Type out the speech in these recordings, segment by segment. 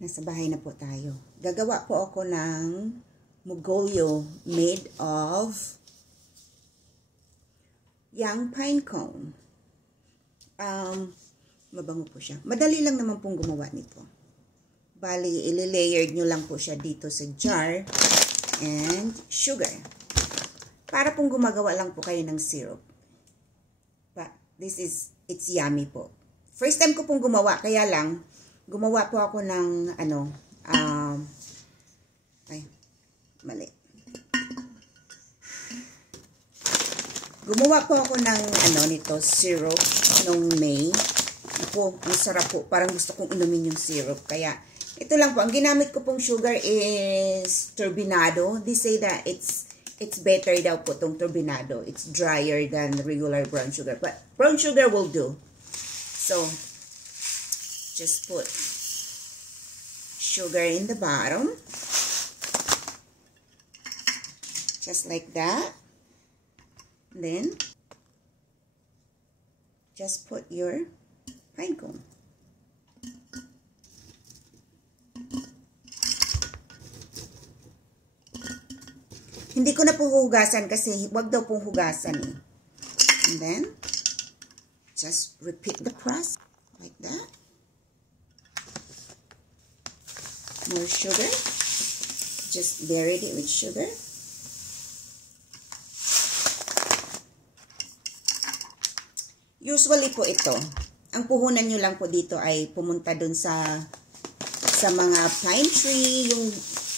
Nasa bahay na po tayo. Gagawa po ako ng mugolyo made of young pine cone. Mabango po siya. Madali lang naman pong gumawa nito. Bali, ili-layered nyo lang po siya dito sa jar and sugar. Para pong gumagawa lang po kayo ng syrup. But it's yummy po. First time ko pong gumawa, kaya lang, gumawa po ako ng, mali. Gumawa po ako ng, nito, syrup, nung May. Ako, ang sarap po. Parang gusto kong inumin yung syrup. Kaya, ito lang po. Ang ginamit ko pong sugar is turbinado. They say that it's better daw po itong turbinado. It's drier than regular brown sugar. But, brown sugar will do. So, just put sugar in the bottom. Just like that. And then, just put your pine cone. Hindi ko na po hugasan kasi wag daw pong hugasan eh. And then, just repeat the process like that. More sugar. Just buried it with sugar. Usually po ito, ang puhunan nyo lang po dito ay pumunta dun sa mga pine tree, yung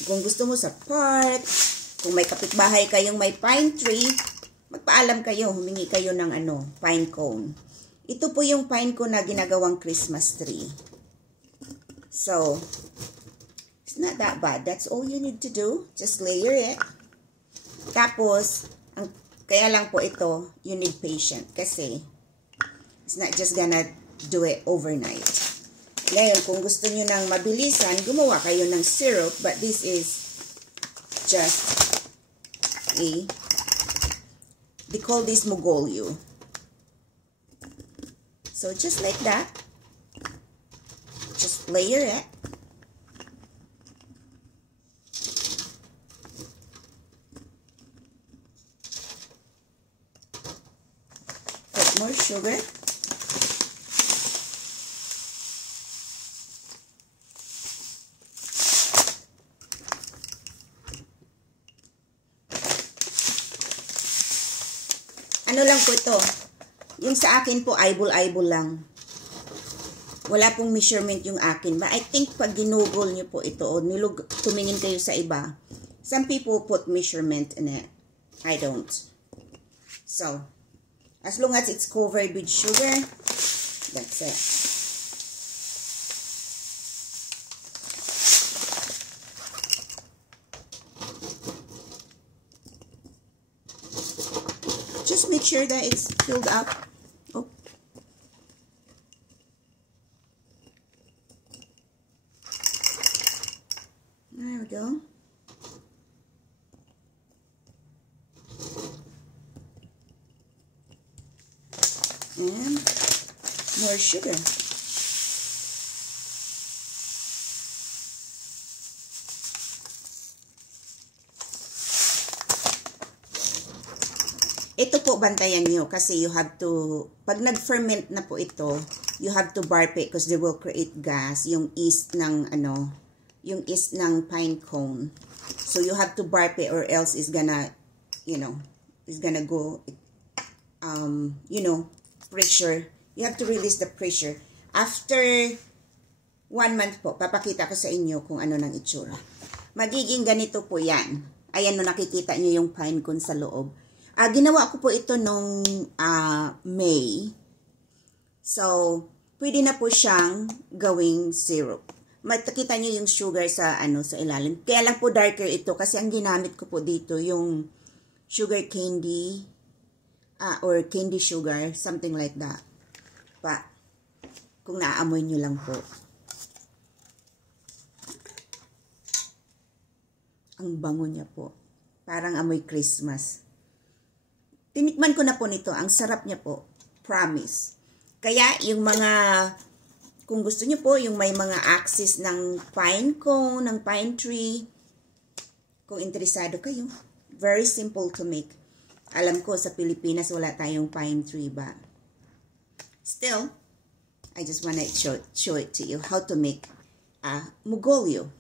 kung gusto mo sa park, kung may kapitbahay kayong may pine tree, magpaalam kayo, humingi kayo ng pine cone. Ito po yung pine cone na ginagawang Christmas tree. So, it's not that bad. That's all you need to do. Just layer it. Tapos, kaya lang po ito, you need patience kasi it's not just gonna do it overnight. Ngayon, kung gusto nyo ng mabilisan, gumawa kayo ng syrup, but this is just they call this mugolyo. So, just like that, just layer it. Put more sugar. Ano lang po ito, yung sa akin po, eyeball lang. Wala pong measurement yung akin. But I think pag ginugol nyo po ito, o tumingin kayo sa iba, some people put measurement in it. I don't. So, as long as it's covered with sugar, that's it. Just make sure that it's filled up. Oh. There we go. And more sugar. Ito po, bantayan nyo kasi you have to, pag nag-ferment na po ito, you have to barp it because they will create gas, yung yeast ng, yung yeast ng pine cone. So, you have to barp it or else it's gonna, it's gonna go, pressure. You have to release the pressure. After 1 month po, papakita ko sa inyo kung ano ng itsura. Magiging ganito po yan. Ayan, no, nakikita nyo yung pine cone sa loob. Ginawa ko po ito nung May. So, pwede na po siyang gawing syrup. Makikita nyo yung sugar sa ilalim. Kaya lang po darker ito kasi ang ginamit ko po dito yung sugar candy or candy sugar, something like that. Pa, kung naaamoy nyo lang po. Ang bango niya po. Parang amoy Christmas. Tinikman ko na po nito. Ang sarap niya po. Promise. Kaya yung mga kung gusto niyo po yung may mga axis ng pine cone, ng pine tree, kung interesado kayo, very simple to make. Alam ko sa Pilipinas wala tayong pine tree ba? Still, I just wanna show it to you how to make a mugolyo.